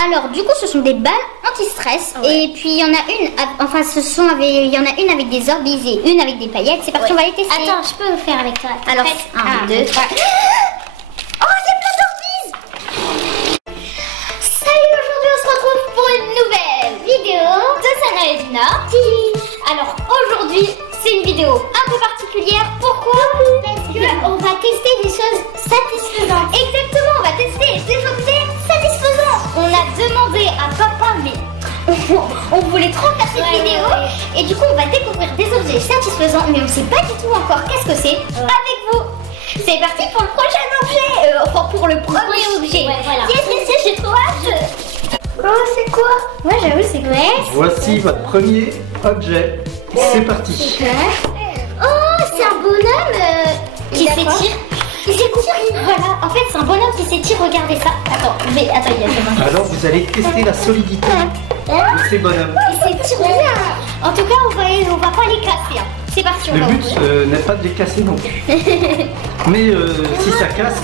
Alors du coup ce sont des balles anti-stress et puis il y en a une, enfin il y en a une avec des orbis et une avec des paillettes. C'est parti, on va les tester. Attends, je peux le faire avec toi. Alors 1, 2, 3. Oh, il y a plein d'orbis. Salut, aujourd'hui on se retrouve pour une nouvelle vidéo de Sarah et Dina. Alors aujourd'hui c'est une vidéo un peu particulière. Pourquoi? Parce qu'on va tester des choses satisfaisantes. Exactement, on va tester des objets satisfaisants. On a demandé à papa, mais on voulait trop faire cette vidéo. Et du coup on va découvrir des objets satisfaisants, mais on ne sait pas du tout encore qu'est-ce que c'est avec vous. C'est parti pour le prochain objet, enfin pour le premier objet. Voilà. Qu'est-ce que c'est? J'ai trop hâte. Oh, c'est quoi? Ouais, j'avoue, c'est quoi? Voici votre premier objet. C'est parti. Oh, c'est un bonhomme qui s'étire. Il s'étire. Voilà, en fait, c'est un bonhomme qui s'étire. Regardez ça. Attends, il y a comment? Alors vous allez tester la solidité de ces bonhommes. Il s'étire bien. En tout cas, on va pas les casser. Hein. C'est parti, on Le va but ouvrir. n'est pas de les casser non plus. Mais si ça casse,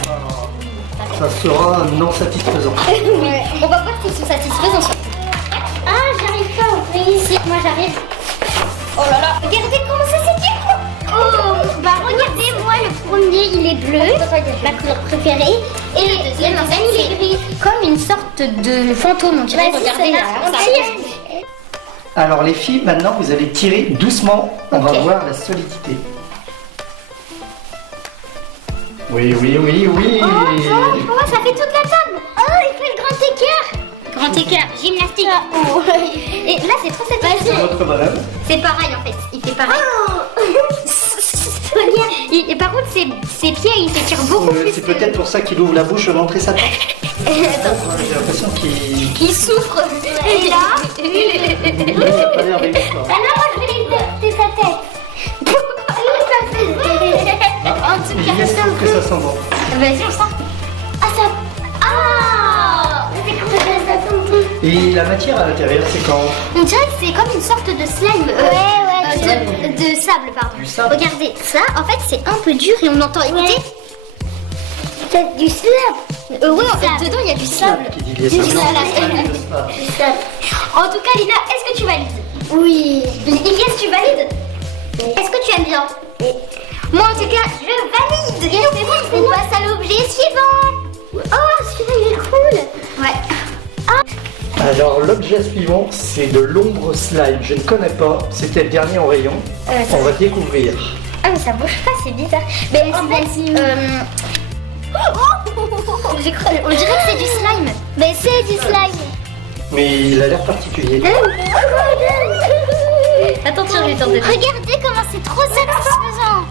ça sera non satisfaisant. Oui. On va voir s'ils sont satisfaisants. Ah, j'arrive pas à ouvrir ici. Moi, j'arrive. Oh là là, regardez comment ça s'étire. Oh, bah regardez, moi le premier il est bleu, ma couleur préférée, et le deuxième en fait il est gris, comme une sorte de fantôme. On dirait, regardez là. Alors les filles, maintenant vous allez tirer doucement. On va voir la solidité. Oui, oui, oui, oui. Oh, ça fait toute la table. Oh, il fait le grand écart. Grand écart, gymnastique. Oh. Et là c'est trop satisfaisant. Votre bonhomme. C'est pareil en fait, il fait pareil. Regarde, et par contre ses pieds ils s'étirent beaucoup plus. C'est peut-être pour ça qu'il ouvre la bouche pour montrer sa tête. Attends. J'ai l'impression qu'il... Il souffre. Et là Il a pas l'air d'aimer ça. Ah non, moi je vais tester sa tête. Ça fait... En tout cas, Yes, ça sent que ça sent bon. Vas-y, on sent. Ah, ça... Ah, c'est comme ça sent bon. Et la matière à l'intérieur, c'est quand? On dirait que c'est comme une sorte de slime. De sable, pardon. Du sable. Regardez, ça, en fait, c'est un peu dur et on entend écouter. C'est du sable. Oui, en fait, dedans, il y a du sable. Qui dit les sables, Du sable. En tout cas, Lina, est-ce que tu valides? Oui. Elias, tu valides? Est-ce que tu aimes bien? Oui. Moi, en tout cas, je valide. Et on passe à l'objet suivant. Oh, celui-là, il est cool. Ouais. Alors l'objet suivant, c'est de l'ombre slime. Je ne connais pas, c'était le dernier en rayon. On va découvrir. Ah mais ça bouge pas, c'est bizarre. Mais en fait, on dirait que c'est du slime. Mais c'est du slime. Mais il a l'air particulier. Attends, tiens, je vais tenter. Regardez comment c'est trop satisfaisant.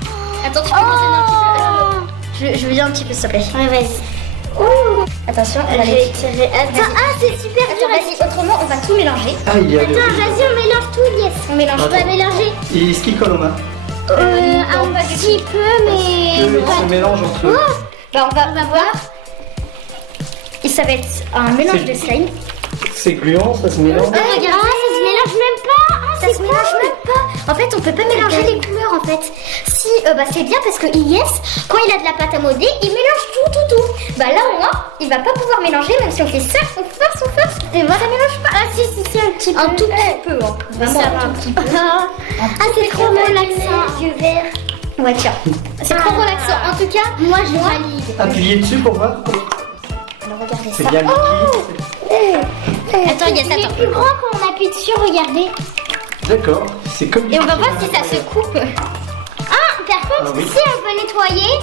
Attends, tu peux m'entraîner un petit peu. Je viens un petit peu, s'il te plaît. Ouais, vas-y. Attention, on va les tirer. Attends, c'est super dur. Vas-y, autrement, on va tout mélanger. Ah, il y a le... Vas-y, on mélange tout, yes. On mélange, on va mélanger. Et est-ce qu'il colle aux mains? Un petit peu, mais... Il se mélange entre eux. Bah, on va voir. Et ça va être un mélange de slime. C'est gluant, ça se mélange. Regarde, ça se mélange même pas. Ça se mélange même pas. En fait, on peut pas mélanger les couleurs en fait. Si, bah c'est bien parce que Yes, quand il a de la pâte à modeler, il mélange tout. Bah là au moins, il va pas pouvoir mélanger même si on fait ça, on force. Et voilà, ça mélange pas. Ah si, un petit peu. Un tout petit peu. Hein. Vraiment un petit peu. Ah, c'est trop relaxant. Yeux verts. Ouais, tiens. C'est trop relaxant. En tout cas, moi je valide. Appuyez dessus pour voir. Alors regardez ça. C'est bien liquide. Attends, Yes, attends. Il est plus grand quand on appuie dessus, regardez. D'accord, c'est comme du Et on va voir liquide. si ça se coupe. Ah, par contre, oui. si on veut nettoyer,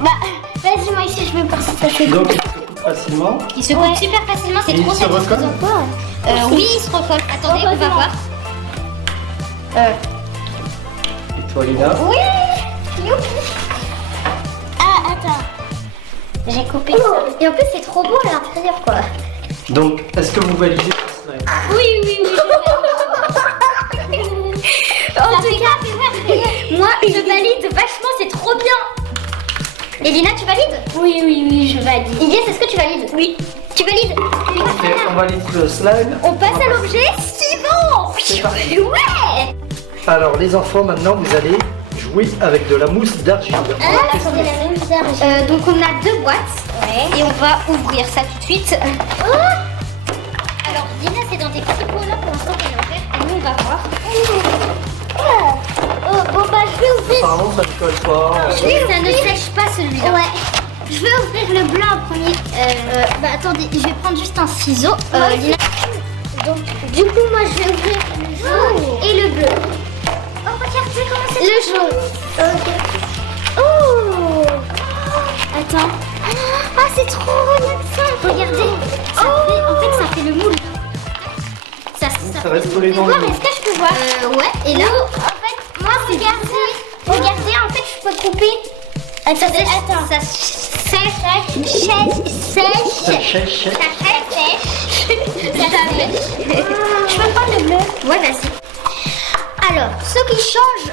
bah, vas-y, moi ici, je vais voir si ça se coupe. Donc il se coupe facilement. Il se coupe super facilement, c'est Et trop il se recolle satisfaisant. Oui, il se recolle. Attendez, on va voir. Et toi, Lina? Oui, youpi. Ah, attends. J'ai coupé ça. Et en plus, c'est trop beau à l'intérieur, quoi. Donc, est-ce que vous validez ce slime? Oui. En tout cas, moi, je valide vachement, c'est trop bien. Et Lina, tu valides? Oui, je valide. Ilias, est-ce que tu valides? Oui. Tu valides? Ok, on valide le slime. On passe à l'objet suivant. C'est parti. Ouais. Alors les enfants, maintenant vous allez jouer avec de la mousse d'argile. Attendez, la mousse d'argile. Donc on a deux boîtes. Ouais. Et on va ouvrir ça tout de suite. on va voir. Bon bah je vais ouvrir. Apparemment ça ne colle pas. Ça ne sèche pas celui-là. Ouais. Je vais ouvrir le blanc en premier. Bah attendez, je vais prendre juste un ciseau. Donc du coup moi je vais ouvrir le jaune et le bleu. Oh regardez comment c'est. Le jaune. Ok. Oh. Attends. Ah c'est trop relaxant. Regardez. En fait ça fait le moule. Ça va se coller dans le moule. Est-ce que je peux voir? Ouais. Et là, en fait, moi regardez, en fait je peux couper. Attends, ça sèche. Je peux prendre le bleu? Ouais, vas-y. Alors, ce qui change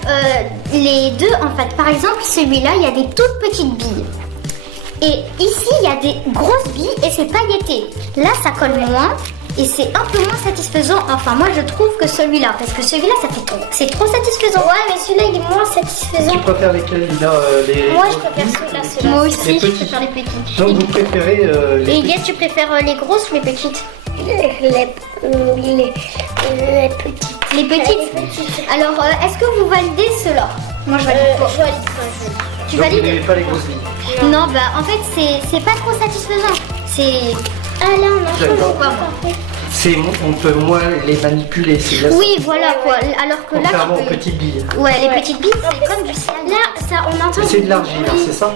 les deux, en fait, par exemple, celui-là, il y a des toutes petites billes. Et ici, il y a des grosses billes et c'est pailleté. Là, ça colle moins. Et c'est un peu moins satisfaisant. Enfin, moi, je trouve que celui-là. Parce que celui-là, ça fait trop. C'est trop satisfaisant. Ouais, mais celui-là, il est moins satisfaisant. Tu préfères lesquels, Lina? Moi, je préfère celui-là. Moi aussi, je préfère les petites. Donc, vous préférez les Et Yes, tu préfères les grosses ou les petites? Les petites. Les petites. Alors, est-ce que vous validez cela? Moi, je valide pas. Tu Donc, valides? vous n'aimez pas les grosses billes? Non, bah, en fait, c'est pas trop satisfaisant. C'est... Ah là, on a changé quoi. On peut moins les manipuler. Oui, voilà quoi. Alors que là, contrairement aux petites billes. Ouais, les petites billes, c'est comme du ciel. Là, ça, on entend. C'est de l'argile, c'est ça?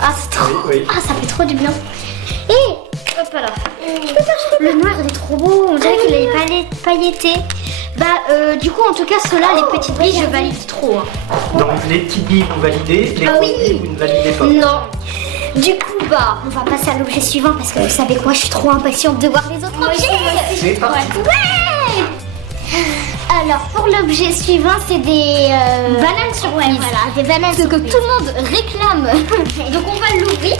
Ah, c'est trop. Oui. Ah, ça fait trop du bien. Et hop là. Le noir, il est trop beau. On dirait qu'il est pailleté. Bah, du coup, en tout cas, ceux-là, les petites billes, je valide trop. Hein. Donc, les petites billes, vous validez. Les grosses billes, vous ne validez pas. Non. Du coup, bah, on va passer à l'objet suivant parce que vous savez quoi, je suis trop impatiente de voir les autres objets. C'est parti. Ouais. Alors, pour l'objet suivant, c'est des bananes surprises. Ouais, voilà, des bananes que tout le monde réclame. Donc, on va l'ouvrir.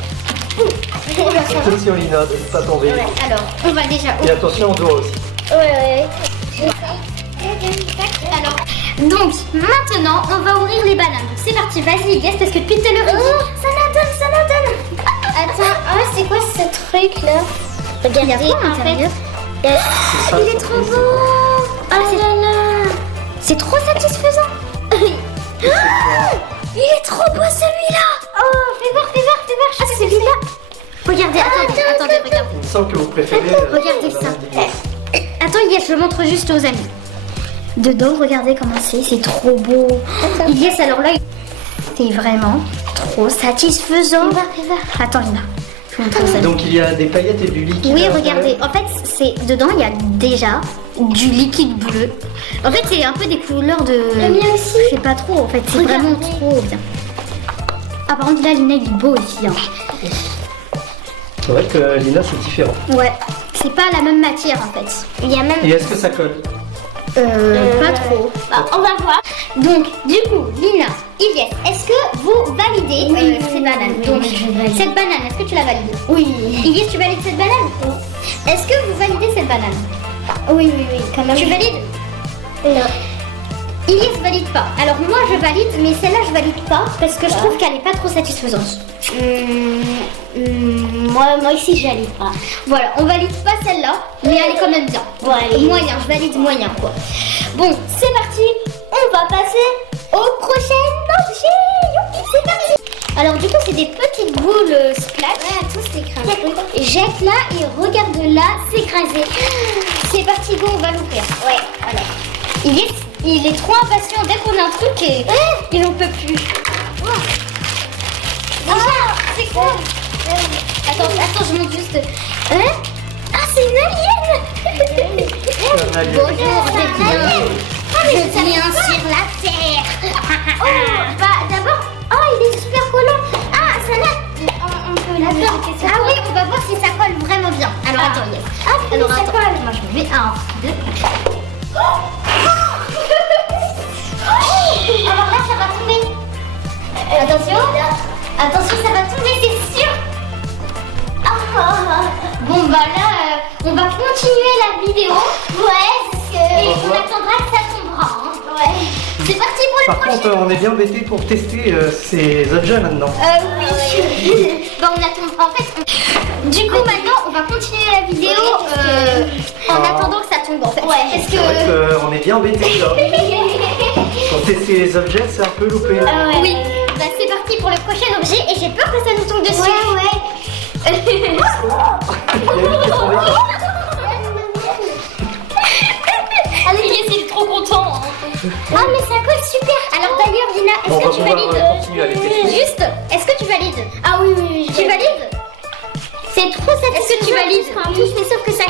Attention, Lina, de ne pas tomber. Ouais, alors, on va déjà Et ouvrir. attention au doigt aussi. Ouais. Alors, donc, maintenant, on va ouvrir les bananes. Donc, c'est parti, vas-y, Guess, parce que depuis tout à l'heure, ça la donne. Attends, c'est quoi ce truc là? Regardez, en fait. Il est trop beau. Oh là là. C'est trop satisfaisant. Il est trop beau celui-là. Oh, fais voir. Ah, c'est celui-là. Regardez, attendez, regardez. Il me semble que vous préférez. Regardez ça. Attends, Yes, je montre juste aux amis. Dedans, regardez comment c'est trop beau. Yes, alors là, c'est vraiment trop satisfaisant. Attends, Lina. Donc il y a des paillettes et du liquide. Oui, regardez. En fait, c'est dedans, il y a déjà du liquide bleu. En fait, c'est un peu des couleurs de... Le mien aussi. Je sais pas trop, en fait. C'est vraiment trop bien. Ah, par contre, là, Lina, il est beau aussi. Hein. C'est vrai que Lina, c'est différent. Ouais. C'est pas la même matière, en fait. Il y a même... Et est-ce que ça colle? Pas trop. Bah, on va voir. Donc, du coup, Lina, Ilyes, est-ce que vous validez ces bananes? Donc, cette banane, est-ce que tu la valides? Oui. Ilyes, tu valides cette banane? Oui. Est-ce que vous validez cette banane? Oui, quand même. Tu valides? Non. Ilyes valide pas. Alors, moi, je valide, mais celle-là, je valide pas parce que je trouve qu'elle est pas trop satisfaisante. Moi ici, je valide pas. Voilà, on valide pas celle-là, mais elle est quand même bien. Ouais, moyen, je valide moyen quoi. Bon, c'est parti. On va passer au prochain objet. C'est parti. Alors du coup, c'est des petites boules splash. Ouais, tout s'écrase. Jette là et regarde là, s'écraser. C'est parti, go, on va l'ouvrir. Ouais, alors. Il est trop impatient dès qu'on a un truc et il en peut plus. Déjà, c'est quoi? Attends, je montre juste. Ah, c'est une alien. Bonjour, c'est une alien. Je viens sur la terre. Bah d'abord, il est super collant. Ah, ça là, on peut la faire. Ah oui, on va voir si ça colle vraiment bien. Alors attends, alors ça colle. Moi je mets 1, 2. Alors là, ça va tomber. Attention, ça va tomber, c'est sûr. Bon bah là, on va continuer la vidéo. Ouais, et on attendra que ça tombera. Hein. Ouais. C'est parti pour le Par prochain. contre, on est bien embêtés pour tester ces objets maintenant. Oui. Bah on attend. En fait, du coup maintenant, on va continuer la vidéo en attendant que ça tombe. tombe en fait. C'est vrai qu'on est bien embêtés là. Pour tester les objets, c'est un peu loupé. Oui, bah, c'est parti pour le prochain objet et j'ai peur que ça nous tombe dessus. Il y a une qui est tombée. Allez, il est trop content. Ah mais ça colle super. Alors d'ailleurs Lina, est-ce que tu valides Juste, est-ce que tu valides? Ah oui, tu valides? C'est trop satisfaisant. Est-ce que tu valides? En plus, mais sauf que ça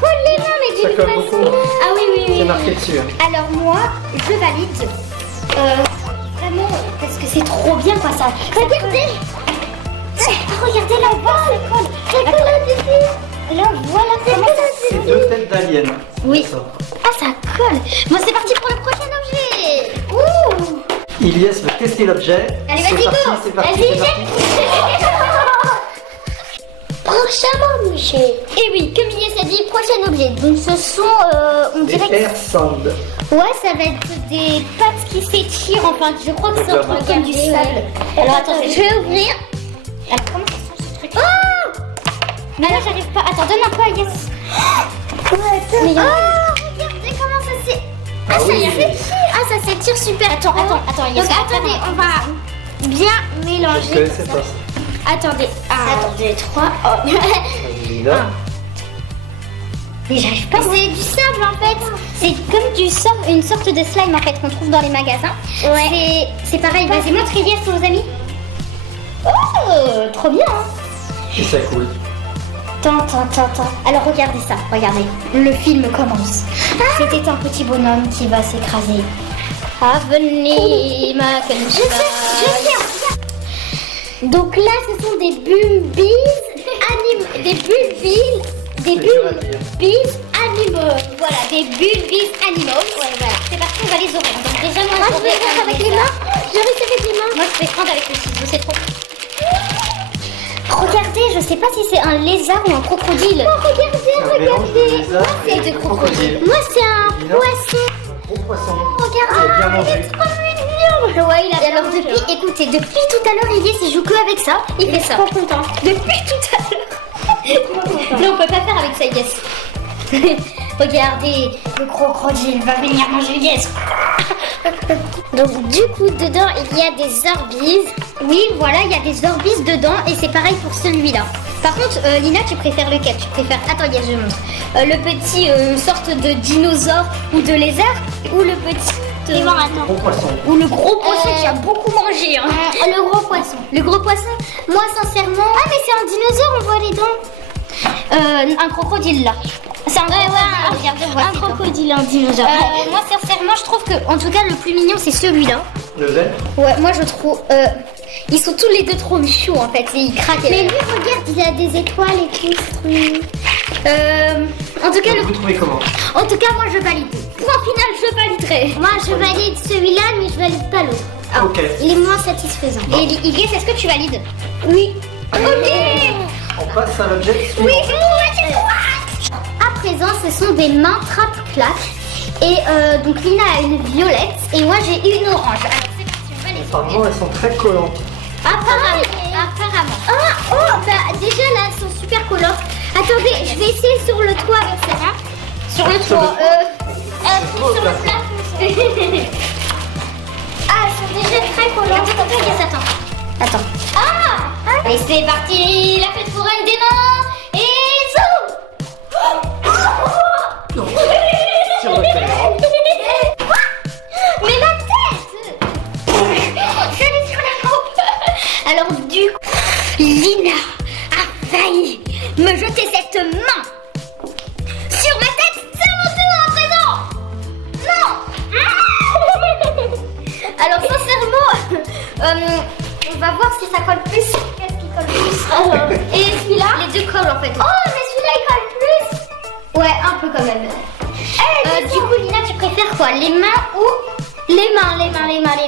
colle les mains, mais d'une façon. Ah oui. C'est marqué dessus. Alors moi, je valide. Vraiment, parce que c'est trop bien quoi ça. Regardez. Regardez là, voilà, ça colle. Ça colle dessus. Là, voilà, c'est 2 têtes d'aliens. Oui. Ah, ça colle. Bon, c'est parti pour le prochain objet. Ouh. Ilyes veut tester l'objet. Allez, vas-y, go. C'est parti. Prochain objet. Et oui, comme Ilyes a dit, prochain objet. Donc ce sont, on dirait des air sand. Ouais, ça va être des pattes qui s'étirent. Enfin, je crois que c'est un truc comme du sable. Alors attends, je vais ouvrir. Alors, comment ça sent ce truc? Oh! Mais là, j'arrive pas. Attends, donne un peu à Ilyes. Regardez comment ça s'est. Ah, ça s'étire. Ah, ça s'étire super. Attends, Ilyes. Donc attendez, on va bien mélanger. Je connaissais pas ça. Attendez, 3. Mais j'arrive pas. C'est du sable en fait. C'est comme une sorte de slime en fait qu'on trouve dans les magasins. Ouais. C'est pareil. Vas-y, montre Ilyes aux amis. Oh, trop bien. Hein. Et ça coule. Attends. Alors regardez ça. Regardez. Le film commence. C'était un petit bonhomme qui va s'écraser. Ah, venez, ma je sais. Donc là, ce sont des bulbies animaux. Des bulbies animaux. Voilà, des bulbies animaux. Ouais, voilà. C'est parti, on va les ouvrir. Donc déjà, moi je vais prendre avec les mains. Je risque avec les mains. Moi, je vais prendre avec le ciseau, c'est trop. Regardez, je sais pas si c'est un lézard ou un crocodile. Oh, regardez. C'est de crocodile. Moi, c'est un poisson. Un gros poisson. Regardez, bien mangé. il est trop mignon. Ouais, il a alors écoutez, depuis tout à l'heure, Ilyes, il joue que avec ça. Il fait ça. Trop content. Depuis tout à l'heure. Non, on peut pas faire avec ça, Ilyes. Regardez, le crocodile va venir manger Ilyes. Donc du coup, dedans, il y a des orbises. Oui, voilà, il y a des orbises dedans et c'est pareil pour celui-là. Par contre, Lina, tu préfères lequel? Tu préfères... Attends, Ilyes, je montre. Le petit sorte de dinosaure ou de lézard ou le petit... Gros poisson. Ou le gros poisson qui a beaucoup mangé. Hein. Le gros poisson. Le gros poisson, moi sincèrement... Ah mais c'est un dinosaure, on voit les dents. Un crocodile là. C'est un un crocodile, un dinosaure. Moi sincèrement, je trouve que en tout cas le plus mignon c'est celui-là. Le vert? Ouais, moi je trouve... ils sont tous les deux trop michons en fait, et ils craquent. Mais lui, regarde, il a des étoiles et tout. En tout cas, vous trouvez comment? En tout cas, moi je valide. Point final, je validerai. Moi je valide celui-là, mais je valide pas l'autre. Ah, ok. Il est moins satisfaisant. Bon. Et Ilyes, est-ce que tu valides? Oui. Ok. On passe à l'objet suivant. Oui, à présent, ce sont des mains trappe-claque. Et donc Lina a une violette et moi j'ai une orange. Alors c'est parti, on va les apparemment, elles sont très collantes. Apparemment. Bah déjà là, elles sont super collantes. Attendez, je vais essayer sur le toit avec celle-là. Sur le toit, sur le plafond. Ah, elles sont déjà très collantes. Attends. Ah, et c'est parti, la fête foraine des mains. Et zoom. Sur le caméra. Mais ma tête. Je l'ai sur la coupe. Alors du coup, Lina a failli me jeter cette main sur ma tête. C'est mon tour à présent. Non. Alors sincèrement, on va voir si ça colle plus. Qu'est-ce qui colle plus? Et celui-là, les deux collent en fait. Oh, mais celui-là il colle plus. Ouais, un peu quand même. Du coup, Lina, tu préfères quoi? Les mains ou les mains?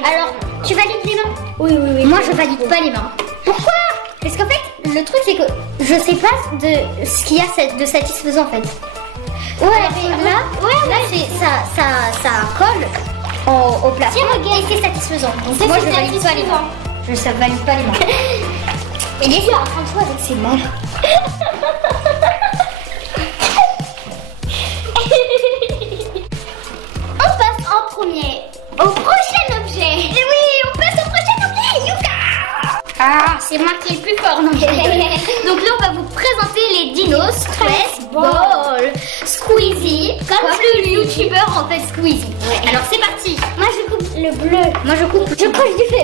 Alors, tu valides les mains? Oui. Moi, je valide pas les mains. Pourquoi? Parce qu'en fait, le truc c'est que je sais pas de ce qu'il y a de satisfaisant en fait. Là, ça colle au plafond et c'est satisfaisant. Donc moi, je valide pas les mains. Je valide pas les mains. Et les yeux en train de jouer avec ses mains. Squeezie, comme le youtubeur en fait Squeezie. Ouais. Alors c'est parti. Moi je coupe le bleu. Moi je coupe. Je coche du feu.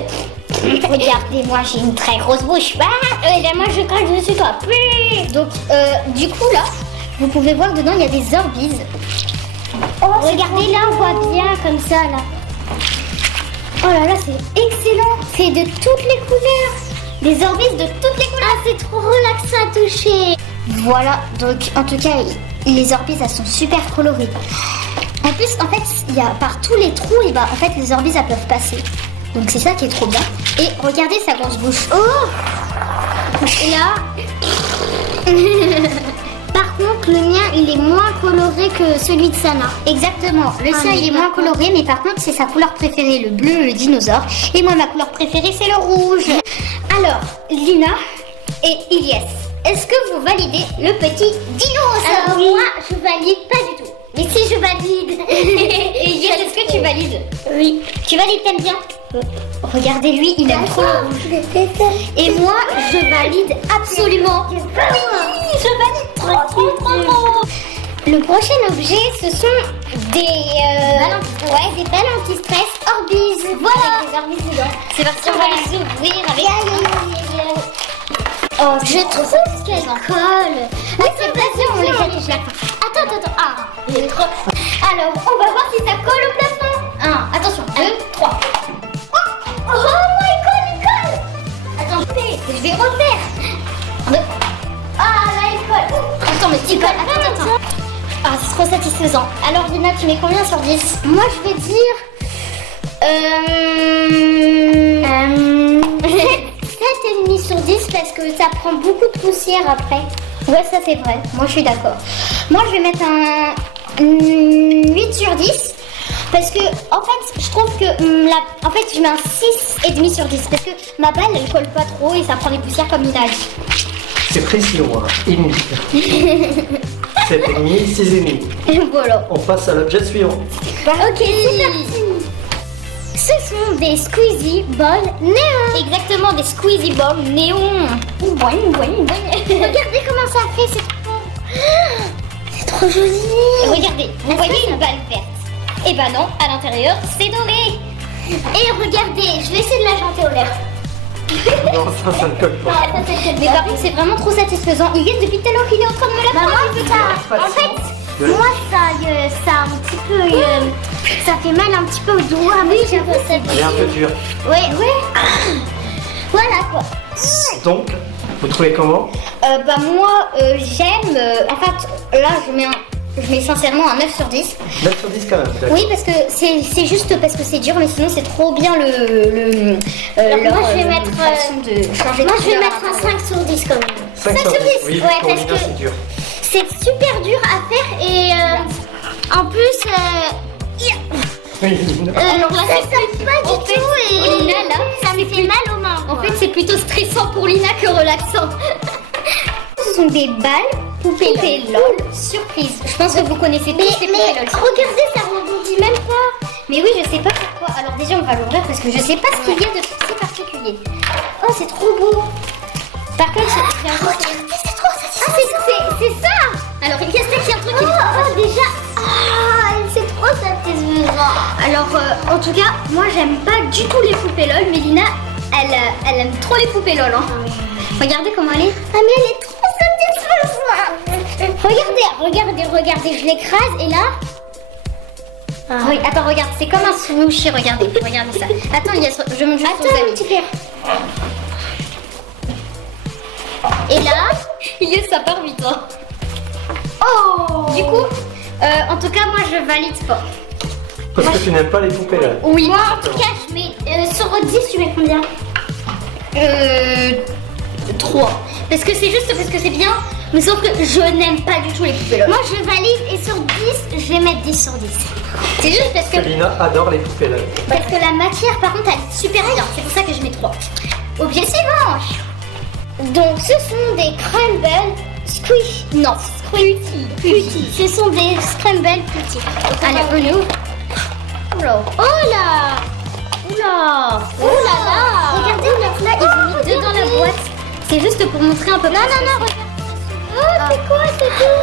Regardez, moi j'ai une très grosse bouche. Là, moi je crache dessus toi. Donc du coup là, vous pouvez voir dedans il y a des Orbeez. Oh, regardez là, on voit bien comme ça là. Oh là là, c'est excellent. C'est de toutes les couleurs. Des Orbeez de toutes les couleurs. Ah, c'est trop relaxant à toucher. Voilà, donc en tout cas, les Orbeez elles sont super colorées. En plus, en fait, il y a par tous les trous, et bah en fait les Orbeez elles peuvent passer. Donc c'est ça qui est trop bien. Et regardez sa grosse bouche. Oh. Et là. Par contre, le mien, il est moins coloré que celui de Sana. Exactement. Le sien, il est moins coloré, mais par contre, c'est sa couleur préférée, le bleu, le dinosaure. Et moi, ma couleur préférée, c'est le rouge. Alors, Lina et Ilyes, est-ce que vous validez le petit dinosaure? Oui. Moi, je valide pas du tout. Mais si, je valide. Et Ilyes, est-ce que tu valides? Oui. Tu valides, t'aimes bien? Regardez lui, il aime trop le rouge. Et moi, je valide absolument. Oui, je valide trop. Le prochain objet, ce sont des des balles anti-stress Orbeez. Voilà. Avec des Orbeez dedans. C'est parti, on va les ouvrir avec. Oh, je trouve qu'elle colle. Ah, c'est vas-y, on les affiche là. Attends. Ah, il est trop. Alors, on va voir si ça colle au plafond. Attention, 2, 3. Oh, il colle. Attends, je vais refaire. Ah, là, il colle. Attends, mais il colle. Attends. Ah, c'est trop satisfaisant. Alors, Lina, tu mets combien sur 10? Moi, je vais dire... 7,5 sur 10 parce que ça prend beaucoup de poussière après. Ouais, ça c'est vrai. Moi, je suis d'accord. Moi, je vais mettre un 8 sur 10. Parce que, en fait, je trouve que en fait, je mets un 6,5 sur 10. Parce que ma balle, elle colle pas trop et ça prend des poussières comme Lina a dit. C'est précis au moins. 7,5, 6,5. Voilà. On passe à l'objet suivant. Ok, c'est parti. Ce sont des Squeezie Balls néon. Exactement, des Squeezie Balls néon. Regardez comment ça fait, c'est trop joli. Regardez, vous voyez une balle verte? Et bah non, à l'intérieur, c'est doré. Et regardez, je vais essayer de la chanter au l'air. Non, ça ne colle pas. Mais par contre, c'est vraiment trop satisfaisant. Il est depuis tout à l'heure qu'il est en train de me la prendre. En fait, moi, ça un petit peu... ça fait mal un petit peu au doigt. Oui, j'avoue, c'est... Elle est un peu dure. Ouais. Voilà, quoi. Donc, vous trouvez comment? Bah moi, j'aime... en fait, là, je mets sincèrement un 9 sur 10. 9 sur 10 quand même, d'accord. Oui, parce que c'est juste parce que c'est dur, mais sinon c'est trop bien moi, je vais mettre... moi, je vais mettre un 5 sur 10 quand même. 5 sur 10, oui, ouais, parce que c'est dur. c'est super dur à faire et en plus... Oui. alors là, ça pas du tout et Lina, là, ça me fait mal aux mains. En fait, c'est plutôt stressant pour Lina que relaxant. Ce sont des balles poupées LOL surprise. Je pense que vous connaissez tous les poupées LOL. Regardez, ça rebondit même pas. Mais oui, je sais pas pourquoi. Alors déjà, on va l'ouvrir parce que je sais pas ce qu'il y a de si particulier. Oh, c'est trop beau. Par contre, j'ai un truc. C'est trop satisfaisant. Ah, c'est ça. Alors, il y a un truc. Oh, déjà. Ah, c'est trop satisfaisant. Alors, en tout cas, moi, j'aime pas du tout les poupées LOL, mais Lina, elle aime trop les poupées LOL. Hein. Regardez comment elle est. Ah, mais elle est trop satisfaisante. Regardez, je l'écrase et là... Oui, attends, regarde, c'est comme un smoothie, regardez ça. Attends, je monte juste aux amis. Et là, ça part vite. Hein. Oh. Du coup, en tout cas, moi, je valide pas. Parce que tu n'aimes pas les poupées là. Oui. Moi, en tout cas, je mets sur 10, tu mets combien 3. Parce que c'est juste parce que c'est bien, mais sauf que je n'aime pas du tout les poupées LOL. Moi, je valide et sur 10, je vais mettre 10 sur 10. C'est juste parce que... Lina adore les poupées LOL. Parce que la matière, par contre, elle est super bien. C'est pour ça que je mets 3. Objet suivant. Donc, ce sont des crumble squish. Non, Plutty. Ce sont des scramble Plutty. Allez, on ouvre. Oh là. Regardez, là, ils ont mis deux dans la boîte. C'est juste pour montrer un peu plus. Non, regarde. Oh, c'est quoi, c'est tout?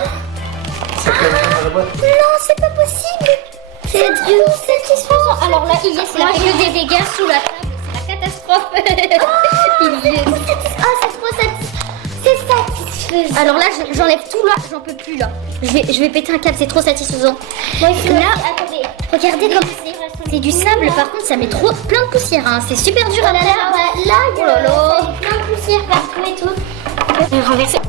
Ça colle vraiment boîte. Non, c'est pas possible. C'est trop satisfaisant. Alors là, il y a c'est la règle des dégâts sous la table. C'est la catastrophe. C'est trop satisfaisant. C'est satisfaisant. Alors là, j'enlève tout là. J'en peux plus là. Je vais péter un câble. C'est trop satisfaisant. Là, attendez. Regardez comme c'est du sable. Par contre, ça met trop plein de poussière. Hein. C'est super dur à la lave. Là, il y a plein de poussière partout et tout. Je vais renverser.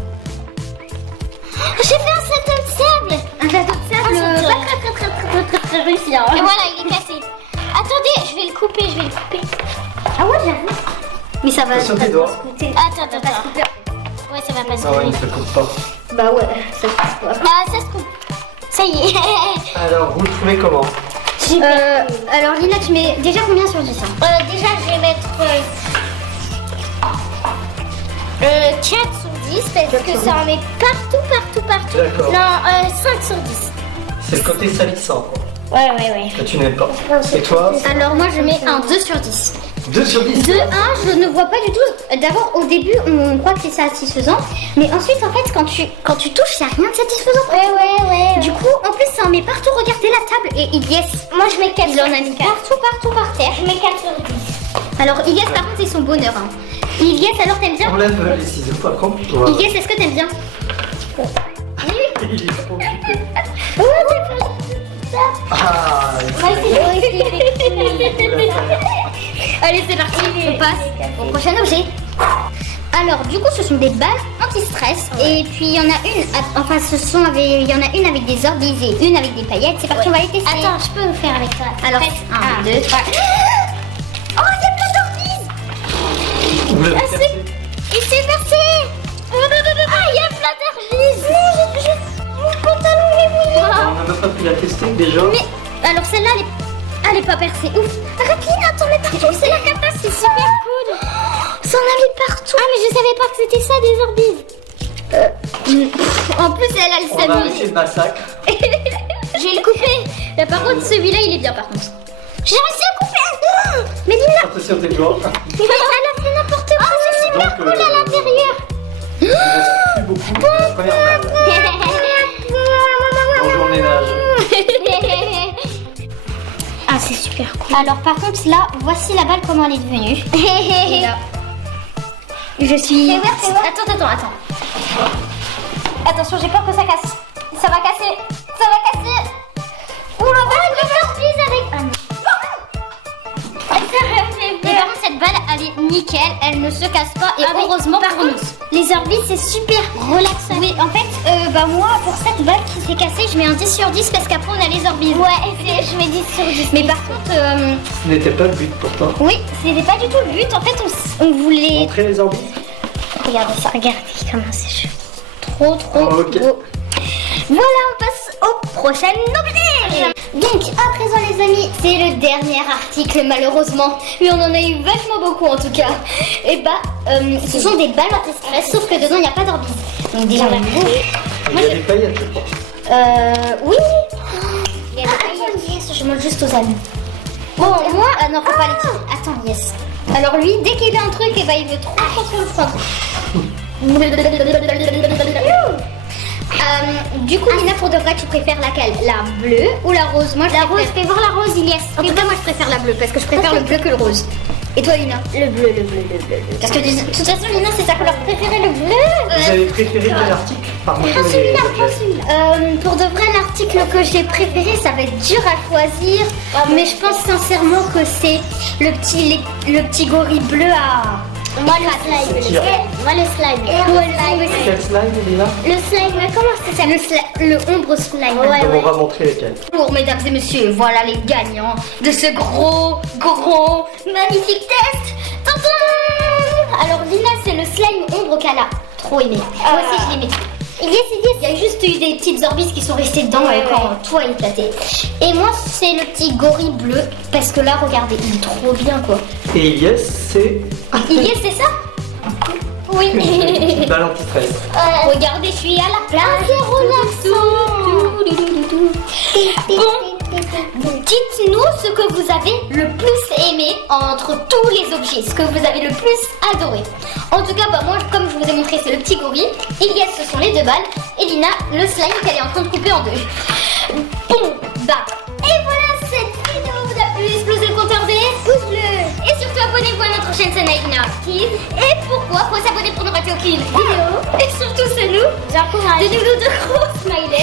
J'ai fait un château de sable. Un château de sable pas très réussi. Hein. Et voilà, il est cassé. Attendez, je vais le couper. Ah ouais, j'avoue. Mais ça va. Sur tes doigts. Attends. Ouais, ça va pas se Ah ouais, couper. il se coupe pas. Bah ouais, ça se coupe pas. Ah, ça se coupe. Ça y est. Alors, vous le trouvez comment? Alors Lina, tu mets déjà combien sur 10 hein? Déjà, je vais mettre 4 sur 10 parce que ça en met partout. D'accord. Non, 5 sur 10. C'est le côté salissant Ouais. que tu n'aimes pas. Et toi? Alors moi, je mets un 2 sur 10. 2 sur 10. 2, 1, je ne vois pas du tout. D'abord, au début, on croit que c'est satisfaisant. Mais ensuite, en fait, quand tu touches, il n'y a rien de satisfaisant. Ouais. Du coup, en plus, ça en met partout. Regardez la table. Et Ilyes, moi, je mets 4 sur 10. Il en a mis partout par terre. Je mets 4 sur 10. Alors, Ilyes, par contre, c'est son bonheur. Hein. Ilyes, alors, t'aimes bien? Enlève les ciseaux, par contre. Toi. Ilyes, est-ce que t'aimes bien? Il est trop occupé. Oh, c'est pas ça. Ah, Allez, c'est parti, on passe au prochain objet. Alors, du coup, ce sont des balles anti-stress. Et puis, il y en a une, enfin, il y en a une avec des orbises et une avec des paillettes. C'est parti, on va les tester. Attends, je peux le faire avec toi. Alors, 1, 2, 3. Oh, il y a plein d'orbises. Il s'est versé. Ah, il y a plein d'orbises. Mon pantalon est mouillé. On n'a même pas pu la tester déjà. Mais, alors, celle-là, elle est pas percée. Ouf. Arrête, Lina, t'en mets partout. C'est la cata, c'est super cool. Ça en a mis partout. Ah, mais je savais pas que c'était ça, des orbises. En plus, elle On va s'amuse. arrêter le massacre. Je vais le couper. Là, par contre, celui-là, il est bien, par contre. J'ai réussi à couper. Mais Lina, Attention tes doigts. elle a fait n'importe quoi. Oh, c'est super Donc, cool à l'intérieur. Il ne reste plus beaucoup de la première balle. Bonjour ménage. Ah, c'est super cool. Alors, par contre, là, voici la balle, comment elle est devenue. Et là, je suis... Attends. Attention, j'ai peur que ça casse. Ça va casser. Ouh, la balle, je l'utilise avec... Ah non. Et par contre, cette balle, elle est nickel. Elle ne se casse pas. Et heureusement pour nous. Les orbites, c'est super relaxant. Oui, en fait, moi, pour cette balle qui s'est cassée, je mets un 10 sur 10 parce qu'après, on a les orbites. Ouais, je mets 10 sur 10. Mais par contre... Ce n'était pas le but pourtant. Oui, ce n'était pas du tout le but. En fait, on voulait... Montrer les orbites. Regardez ça, regardez comment c'est chou. Trop ok. beau. Voilà, on passe au prochain objet. Donc, à présent les amis, c'est le dernier article malheureusement. Mais on en a eu vachement beaucoup en tout cas. Et ce sont des balles anti-stress, sauf que dedans il n'y a pas d'orbite. Donc déjà, Il y a des paillettes, je pense. oui. Il y a des paillettes. Yes, je monte juste aux amis. Bon, moi, non, faut pas les tirer. Attends, yes. Alors lui, dès qu'il a un truc, il veut trop le prendre. Du coup, Lina, pour de vrai, tu préfères laquelle? La bleue ou la rose? Moi, la rose. Fais voir la rose, Ilyes. En tout cas, moi, je préfère la bleue parce que je préfère le bleu que le rose. Et toi, Lina? Le bleu. Parce que de toute façon, Lina, c'est sa couleur préférée, le bleu. Vous avez préféré quel article parmi tous les objets? Pour de vrai, l'article que j'ai préféré, ça va être dur à choisir. Mais je pense sincèrement que c'est le petit gorille bleu à... Moi le slime. Quel slime, Lina? Le slime, comment ça s'appelle? Le ombre slime. Donc on va montrer lesquels. Bonjour mesdames et messieurs, voilà les gagnants de ce gros, magnifique test. Tadam! Alors Lina, c'est le slime ombre qu'elle a trop aimé. Moi aussi je l'aimais. Il y a juste eu des petites orbises qui sont restées dedans quand toi il éclatait. Et moi c'est le petit gorille bleu parce que là regardez, il est trop bien quoi. Et Ilyes, c'est... Ilyes, c'est ça? Oui. Une balle anti-stress. Regardez, je suis à la place. C'est relaxant. Bon, dites-nous ce que vous avez le plus aimé sélectionner entre tous les objets, ce que vous avez le plus adoré. En tout cas, bah, moi, comme je vous ai montré, c'est le petit gorille. Elias, ce sont les 2 balles. Et Lina, le slime qu'elle est en train de couper en 2. Bon, bah, et voilà, cette vidéo vous a plu. Explosez le compteur des pouces bleus. Et surtout, abonnez-vous à notre chaîne Sanaïna Kids. Et pourquoi faut s'abonner pour ne rater aucune vidéo. Et surtout, c'est nous. J'encourage. Donnez-nous de gros smileys.